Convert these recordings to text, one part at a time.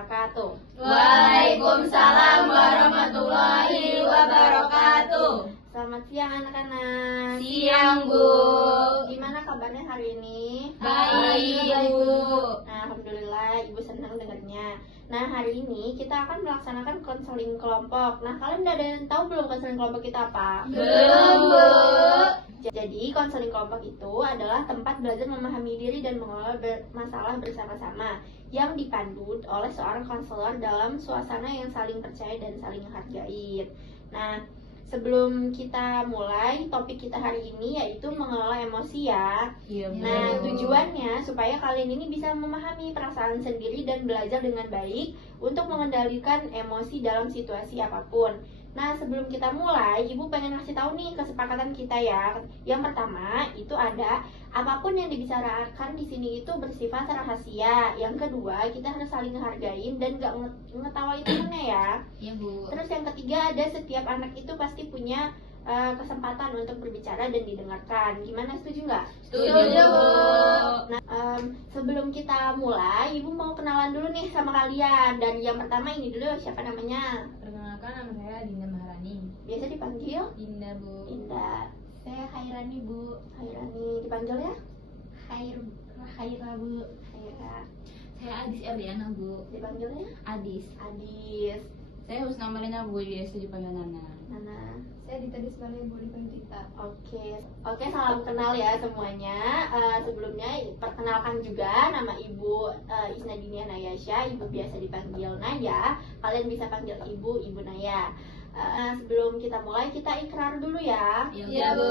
wabarakatuh. Waalaikumsalam warahmatullahi wabarakatuh. Selamat siang anak-anak. Siang, Bu. Gimana kabarnya hari ini? Baik, Bu. Nah, alhamdulillah Ibu senang dengarnya. Nah, hari ini kita akan melaksanakan konseling kelompok. Nah, kalian udah ada yang tahu belum konseling kelompok kita apa? Belum, Bu. Jadi, konseling kelompok itu adalah tempat belajar memahami diri dan mengelola masalah bersama-sama yang dipandu oleh seorang konselor dalam suasana yang saling percaya dan saling menghargai. Nah, sebelum kita mulai, topik kita hari ini yaitu mengelola emosi ya. Nah, tujuannya supaya kalian ini bisa memahami perasaan sendiri dan belajar dengan baik untuk mengendalikan emosi dalam situasi apapun. Nah, sebelum kita mulai, Ibu pengen ngasih tahu nih kesepakatan kita ya. Yang pertama, itu ada apapun yang dibicarakan di sini itu bersifat rahasia. Yang kedua, kita harus saling menghargain dan gak ngetawain temennya ya. Iya, Bu. Terus yang ketiga, ada setiap anak itu pasti punya kesempatan untuk berbicara dan didengarkan. Gimana, setuju nggak? Setuju, Bu. Nah, sebelum kita mulai, Ibu mau kenalan dulu nih sama kalian. Dari yang pertama ini dulu, siapa namanya? Perkenalkan, nama saya Dinda Maharani. Biasa dipanggil Dinda, Bu. Indah. Saya Hairani, Bu. Hairani, dipanggil ya? Haira, Bu. Haira. Saya Adis Erdiana, Bu. Dipanggilnya? Adis. Adis. Saya Husna Malina, Bu. Biasa dipanggil Nana. Nana. Saya Dita Disbale, Bu. Dipanggil Tita. Oke, salam kenal ya semuanya. Sebelumnya perkenalkan juga nama Ibu Isnadinia Nayasha. Ibu biasa dipanggil Naya. Kalian bisa panggil Ibu Naya. Sebelum kita mulai, kita ikrar dulu ya. Iya, Bu.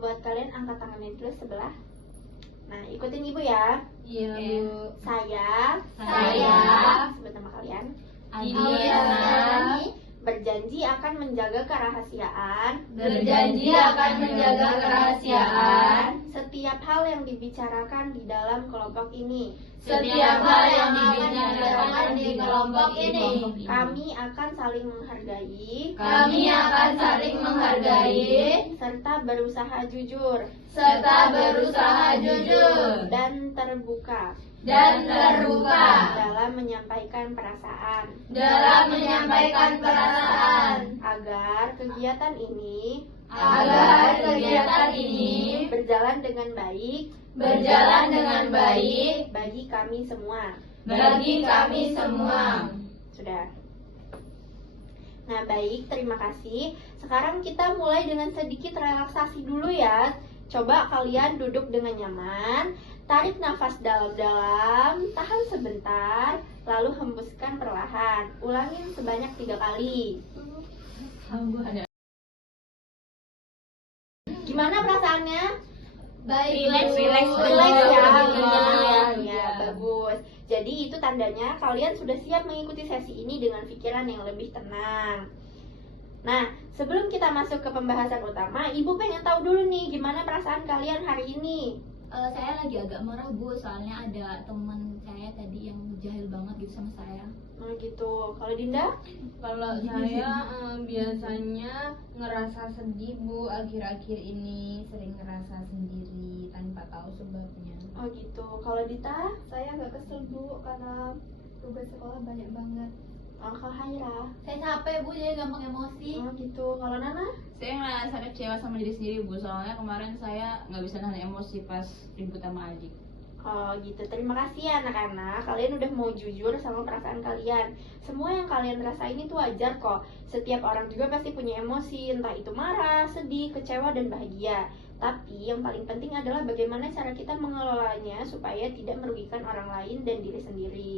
Buat kalian angkat tangannya dulu sebelah. Nah, ikutin Ibu ya. Iya, Bu. Saya sebut nama kalian. Adis. Berjanji akan menjaga kerahasiaan. Berjanji akan menjaga kerahasiaan. Setiap hal yang dibicarakan di dalam kelompok ini. Setiap hal yang dibicarakan di kelompok ini. Kami akan saling menghargai. Kami akan saling menghargai Serta berusaha jujur. serta berusaha jujur Dan terbuka. Dalam menyampaikan perasaan. dalam menyampaikan perasaan Agar kegiatan ini agar kegiatan ini berjalan dengan baik berjalan dengan baik bagi kami semua. bagi kami semua. Sudah. Nah, baik, terima kasih. Sekarang kita mulai dengan sedikit relaksasi dulu ya. Coba kalian duduk dengan nyaman, tarik nafas dalam-dalam, tahan sebentar, lalu hembuskan perlahan. Ulangin sebanyak 3 kali. Gimana perasaannya? Baik, Relax ya, Relax. ya, bagus. Jadi itu tandanya kalian sudah siap mengikuti sesi ini dengan pikiran yang lebih tenang. Nah, sebelum kita masuk ke pembahasan utama, Ibu pengen tahu dulu nih gimana perasaan kalian hari ini. Saya lagi agak marah, Bu, soalnya ada teman saya tadi yang jahil banget gitu sama saya. Nah gitu. Kalau Dinda? Kalau saya biasanya ngerasa sedih, Bu. Akhir-akhir ini sering ngerasa sendiri tanpa tahu sebabnya. Oh gitu. Kalau Dita? Saya agak kesel, Bu, karena tugas sekolah banyak banget. Oh, kalau Haira? Saya capek, Bu, jadi gampang emosi. Oh gitu. Kalau Nana? Saya ngerasa kecewa sama diri sendiri, Bu. Soalnya kemarin saya nggak bisa nahan emosi pas ribut sama adik. Oh gitu. Terima kasih ya anak-anak. Kalian udah mau jujur sama perasaan kalian. Semua yang kalian rasain itu wajar kok. Setiap orang juga pasti punya emosi, entah itu marah, sedih, kecewa, dan bahagia. Tapi yang paling penting adalah bagaimana cara kita mengelolanya supaya tidak merugikan orang lain dan diri sendiri.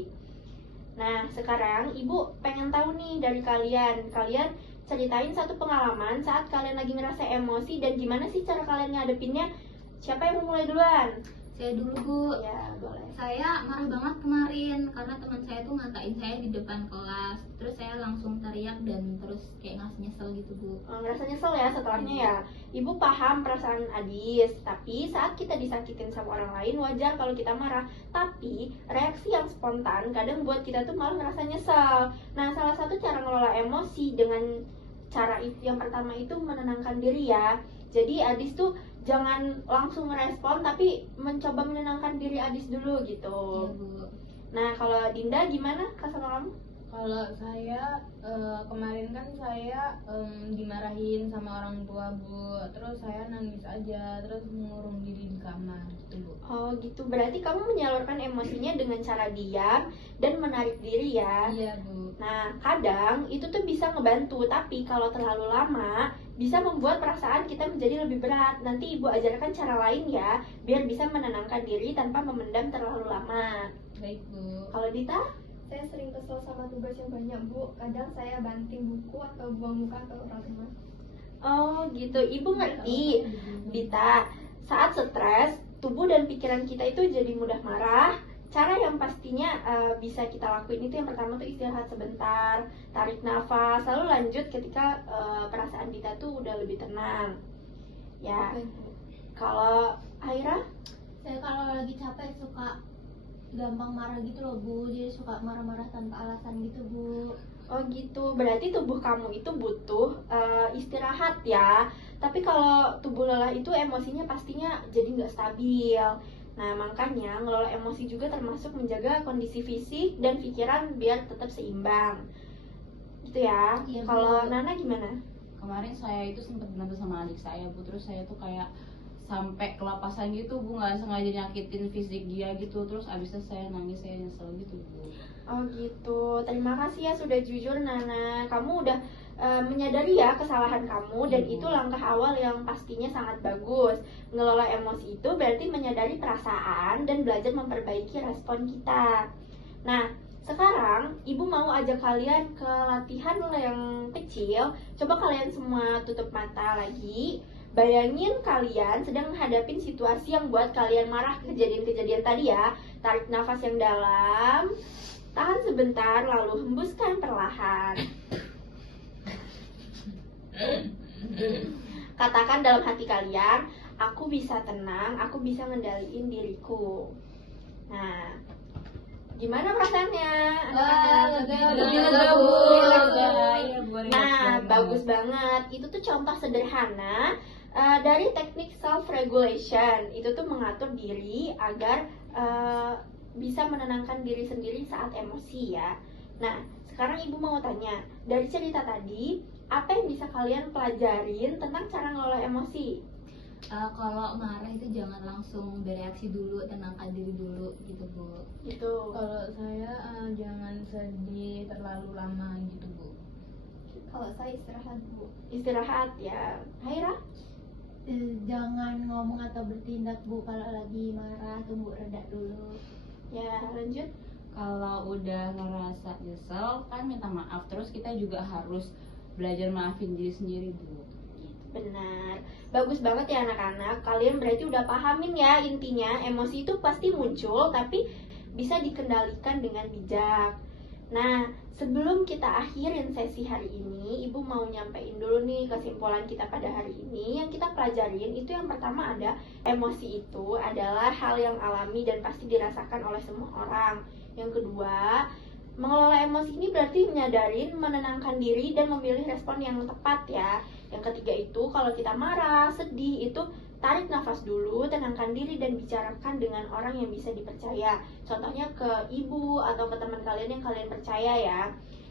Nah, sekarang Ibu pengen tahu nih dari kalian. Kalian ceritain satu pengalaman saat kalian lagi ngerasa emosi dan gimana sih cara kalian ngadepinnya. Siapa yang mau mulai duluan? Saya dulu, Bu. Ya, boleh. Saya marah banget kemarin karena teman saya tuh ngatain saya di depan kelas. Terus saya langsung teriak dan terus kayak ngerasa nyesel gitu, Bu. Ngerasa nyesel ya setelahnya ya. Ibu paham perasaan Adis, tapi saat kita disakitin sama orang lain wajar kalau kita marah. Tapi reaksi yang spontan kadang buat kita tuh malah ngerasa nyesel. Nah, salah satu cara ngelola emosi dengan cara yang pertama itu menenangkan diri ya. Jadi Adis tuh jangan langsung merespon tapi mencoba menenangkan diri Adis dulu gitu. Iya, Bu. Nah, kalau Dinda gimana Kak sama kamu? Kalau saya kemarin kan saya dimarahin sama orang tua Bu, terus saya nangis aja, terus mengurung diri di kamar gitu Bu. Oh gitu, berarti kamu menyalurkan emosinya dengan cara diam dan menarik diri ya. Iya Bu. Nah, kadang itu tuh bisa ngebantu, tapi kalau terlalu lama bisa membuat perasaan kita menjadi lebih berat. Nanti Ibu ajarkan cara lain ya, biar bisa menenangkan diri tanpa memendam terlalu lama. Baik Bu. Kalau Dita? Saya sering kesel sama tugas yang banyak, Bu. Kadang saya banting buku atau buang muka ke orang rumah. Oh gitu, Ibu ngerti Dita, saat stres, tubuh dan pikiran kita itu jadi mudah marah. Cara yang pastinya bisa kita lakuin itu yang pertama tuh istirahat sebentar, tarik nafas, lalu lanjut ketika perasaan kita tuh udah lebih tenang. Ya, kalau Aira? Saya kalau lagi capek suka gampang marah gitu loh Bu, jadi suka marah-marah tanpa alasan gitu Bu. Oh gitu, berarti tubuh kamu itu butuh istirahat ya. Tapi kalau tubuh lelah itu emosinya pastinya jadi nggak stabil. Nah makanya ngelola emosi juga termasuk menjaga kondisi fisik dan pikiran biar tetap seimbang. Gitu ya. Iya, Bu. Kalau Nana gimana? Kemarin saya itu sempat berantem sama adik saya Bu, terus saya tuh kayak sampai kelapasan gitu Bu, nggak sengaja nyakitin fisik dia gitu, terus abisnya saya nangis, saya nyesel gitu Bu. Oh gitu, terima kasih ya sudah jujur Nana. Kamu udah menyadari ya kesalahan kamu dan itu langkah awal yang pastinya sangat bagus. Ngelola emosi itu berarti menyadari perasaan dan belajar memperbaiki respon kita. Nah, sekarang Ibu mau ajak kalian ke latihan yang kecil. Coba kalian semua tutup mata lagi. Bayangin kalian sedang menghadapi situasi yang buat kalian marah kejadian-kejadian tadi ya. Tarik nafas yang dalam, tahan sebentar, lalu hembuskan perlahan. Katakan dalam hati kalian, aku bisa tenang, aku bisa ngendaliin diriku. Nah, gimana perasaannya? Nah, bagus banget. Itu tuh contoh sederhana dari teknik self-regulation. Itu tuh mengatur diri agar bisa menenangkan diri sendiri saat emosi ya. Nah, sekarang Ibu mau tanya, dari cerita tadi, apa yang bisa kalian pelajarin tentang cara ngelola emosi? Kalau marah itu jangan langsung bereaksi dulu, tenangkan diri dulu gitu Bu. Gitu. Kalau saya jangan sedih terlalu lama gitu Bu. Kalau saya istirahat, Bu. Istirahat ya. Haira? Jangan ngomong atau bertindak Bu, kalau lagi marah tunggu reda dulu. Ya, lanjut. Kalau udah ngerasa nyesel kan minta maaf, terus kita juga harus belajar maafin diri sendiri Bu. Benar. Bagus banget ya anak-anak. Kalian berarti udah pahamin ya intinya. Emosi itu pasti muncul tapi bisa dikendalikan dengan bijak. Nah, sebelum kita akhirin sesi hari ini, Ibu mau nyampein dulu nih kesimpulan kita pada hari ini. Yang kita pelajarin itu yang pertama ada, emosi itu adalah hal yang alami dan pasti dirasakan oleh semua orang. Yang kedua, mengelola emosi ini berarti menyadarin, menenangkan diri dan memilih respon yang tepat ya. Yang ketiga itu, kalau kita marah, sedih, itu tarik nafas dulu, tenangkan diri dan bicarakan dengan orang yang bisa dipercaya. Contohnya ke ibu atau ke teman kalian yang kalian percaya ya.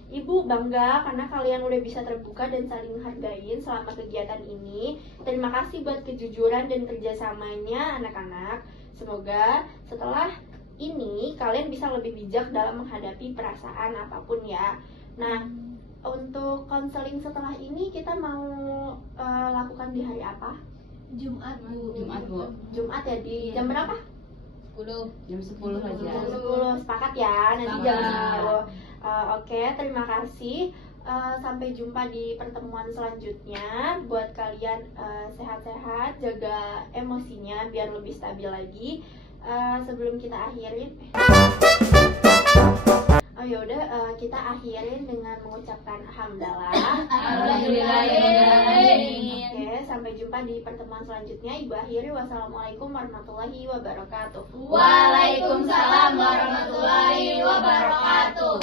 Ibu bangga karena kalian udah bisa terbuka dan saling menghargain selama kegiatan ini. Terima kasih buat kejujuran dan kerjasamanya anak-anak. Semoga setelah ini kalian bisa lebih bijak dalam menghadapi perasaan apapun ya. Nah, untuk konseling setelah ini kita mau lakukan di hari apa? Jumat Bu. Jumat Bu. Jumat ya, di jam berapa? 10. Jam 10 aja. Jam 10, sepakat ya, nanti jam 10. Oke, terima kasih. Sampai jumpa di pertemuan selanjutnya. Buat kalian sehat-sehat, jaga emosinya biar lebih stabil lagi. Sebelum kita akhirin, kita akhirin dengan mengucapkan alhamdulillah. Oke, sampai jumpa di pertemuan selanjutnya. Ibu akhiri, wassalamualaikum warahmatullahi wabarakatuh. Waalaikumsalam warahmatullahi wabarakatuh.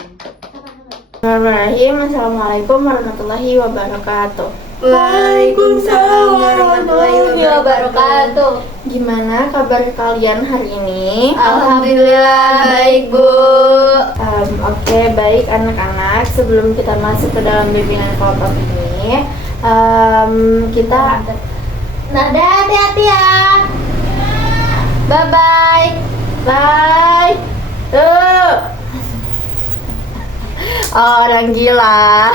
Bismillahirrahmanirrahim. Assalamualaikum warahmatullahi wabarakatuh. Waalaikumsalam warahmatullahi wabarakatuh. Gimana kabar kalian hari ini? Alhamdulillah baik, Bu. Oke, baik anak-anak. Sebelum kita masuk ke dalam bimbingan kelompok ini, kita Nada hati-hati ya. Bye bye. Bye. Tuh. Orang gila.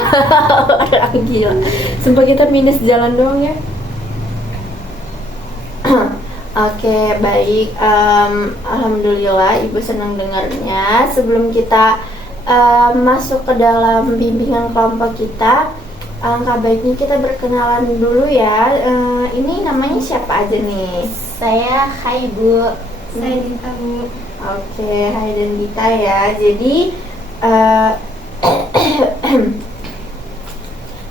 Orang gila. Sumpah kita minus jalan doang ya. Oke, baik. Alhamdulillah Ibu senang dengarnya. Sebelum kita masuk ke dalam bimbingan kelompok kita, alangkah baiknya kita berkenalan dulu ya. Ini namanya siapa aja nih? Saya Hai, Bu. Saya Dinta, Bu. Oke, Hai dan Dita ya. Jadi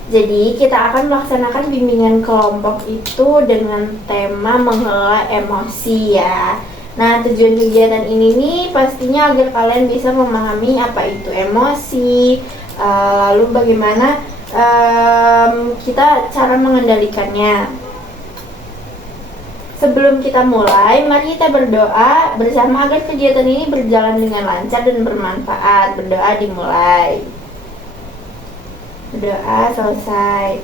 Jadi kita akan melaksanakan bimbingan kelompok itu dengan tema mengelola emosi ya. Nah, tujuan kegiatan ini nih pastinya agar kalian bisa memahami apa itu emosi, lalu bagaimana kita cara mengendalikannya. Sebelum kita mulai, mari kita berdoa bersama agar kegiatan ini berjalan dengan lancar dan bermanfaat. Berdoa dimulai. Berdoa selesai.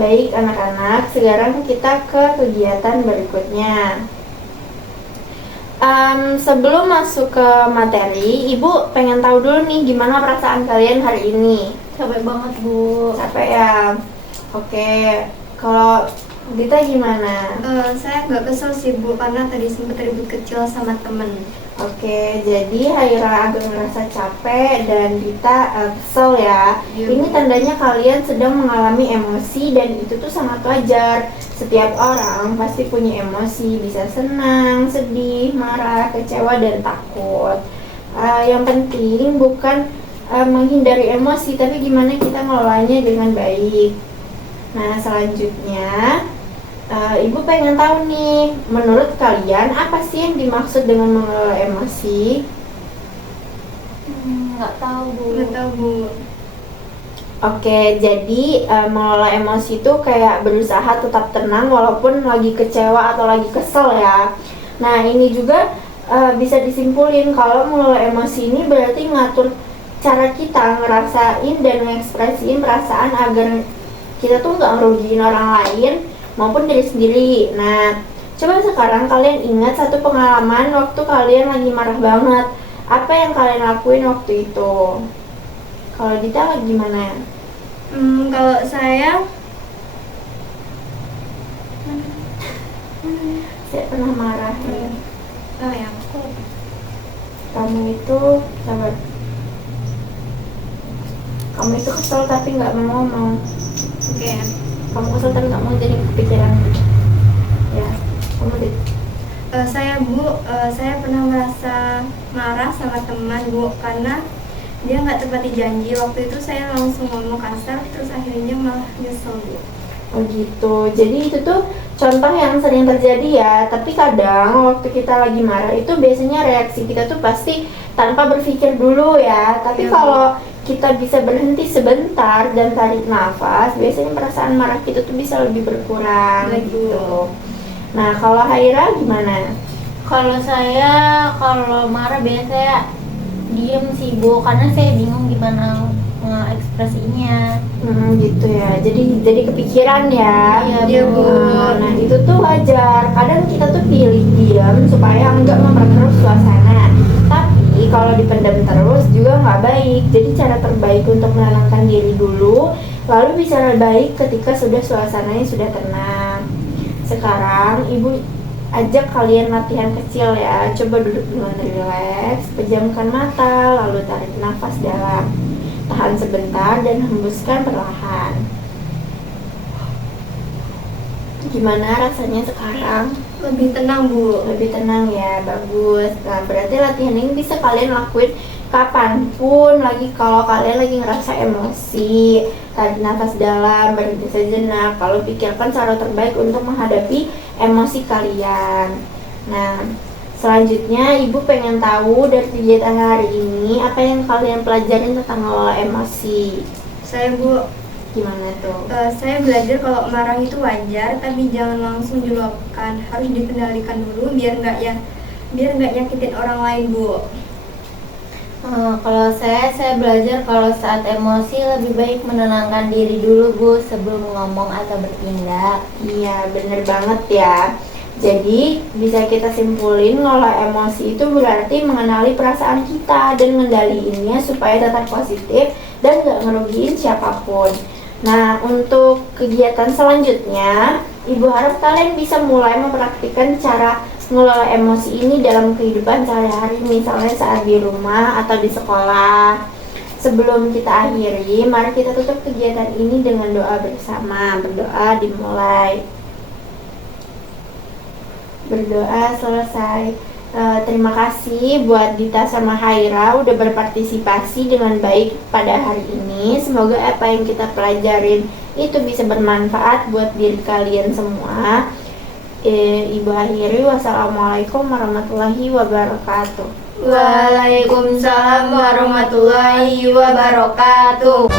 Baik anak-anak, sekarang kita ke kegiatan berikutnya. Sebelum masuk ke materi, Ibu pengen tahu dulu nih gimana perasaan kalian hari ini. Capek banget, Bu. Capek ya? Oke, kalau Dita gimana? Saya agak kesel sih, Bu, karena tadi sempat ribut kecil sama temen. Oke, jadi Haira agak merasa capek dan Dita kesel ya. Iya, Ini Bu. tandanya kalian sedang mengalami emosi dan itu tuh sangat wajar. Setiap orang pasti punya emosi, bisa senang, sedih, marah, kecewa, dan takut. Yang penting bukan menghindari emosi, tapi gimana kita ngelolanya dengan baik. Nah, selanjutnya Ibu pengen tahu nih, menurut kalian apa sih yang dimaksud dengan mengelola emosi? Nggak tahu, Bu. Nggak tahu, Bu. Oke, jadi mengelola emosi itu kayak berusaha tetap tenang walaupun lagi kecewa atau lagi kesel ya. Nah, ini juga bisa disimpulin kalau mengelola emosi ini berarti ngatur cara kita ngerasain dan mengekspresiin perasaan agar kita tuh nggak ngerugiin orang lain maupun diri sendiri. Nah, coba sekarang kalian ingat satu pengalaman waktu kalian lagi marah banget. Apa yang kalian lakuin waktu itu? Kalau Dita gimana? Kalau saya Pernah marah ya. yang aku Kamu itu sabar. Kamu itu kesel tapi nggak mau ngomong. oke. Kamu kesel tapi nggak mau jadi kepikiran. Ya, kamu deh. Saya, Bu, saya pernah merasa marah sama teman, Bu, karena dia nggak tepati janji. Waktu itu saya langsung ngomong kasar, terus akhirnya malah nyesel, Bu. Oh gitu. Jadi itu tuh contoh yang sering terjadi ya. Tapi kadang waktu kita lagi marah itu biasanya reaksi kita tuh pasti tanpa berpikir dulu ya. Tapi Iya, kalau kita bisa berhenti sebentar dan tarik nafas, biasanya perasaan marah kita tuh bisa lebih berkurang Baik, Bu. gitu. Nah, kalau Haira gimana? Kalau saya kalau marah biasanya diem sih, Bu, karena saya bingung gimana ekspresinya. Gitu ya. Jadi kepikiran ya. Iya, Bu. Nah, itu tuh wajar. Kadang kita tuh pilih diam supaya enggak memperkeruh suasana. Tapi kalau dipendam terus juga nggak baik. Jadi cara terbaik untuk menenangkan diri dulu, lalu bicara baik ketika suasananya sudah tenang. Sekarang Ibu ajak kalian latihan kecil ya. Coba duduk dengan rileks, pejamkan mata, lalu tarik nafas dalam. Tahan sebentar dan hembuskan perlahan. Gimana rasanya sekarang? Lebih tenang, Bu. Lebih tenang ya, bagus. Nah, berarti latihan ini bisa kalian lakuin kapanpun, lagi kalau kalian lagi ngerasa emosi. Tarik nafas dalam, berhenti sejenak, lalu pikirkan cara terbaik untuk menghadapi emosi kalian. Nah, selanjutnya Ibu pengen tahu dari kegiatan hari ini apa yang kalian pelajarin tentang mengelola emosi. Saya, Bu, Gimana tuh? Saya belajar kalau marah itu wajar, tapi jangan langsung diluapkan, harus dikendalikan dulu biar nggak nyakitin orang lain, Bu. Kalau saya belajar kalau saat emosi lebih baik menenangkan diri dulu Bu sebelum ngomong atau bertindak. Iya, bener banget ya. Jadi bisa kita simpulin kalau emosi itu berarti mengenali perasaan kita dan mengendaliinnya supaya tetap positif dan gak ngerugiin siapapun. Nah, untuk kegiatan selanjutnya, Ibu harap kalian bisa mulai mempraktikkan cara mengelola emosi ini dalam kehidupan sehari-hari, misalnya saat di rumah atau di sekolah. Sebelum kita akhiri, mari kita tutup kegiatan ini dengan doa bersama. Berdoa dimulai. Berdoa selesai. Terima kasih buat Dita sama Haira udah berpartisipasi dengan baik pada hari ini. Semoga apa yang kita pelajarin itu bisa bermanfaat buat diri kalian semua. Ibu akhiri, wassalamualaikum warahmatullahi wabarakatuh. Waalaikumsalam warahmatullahi wabarakatuh.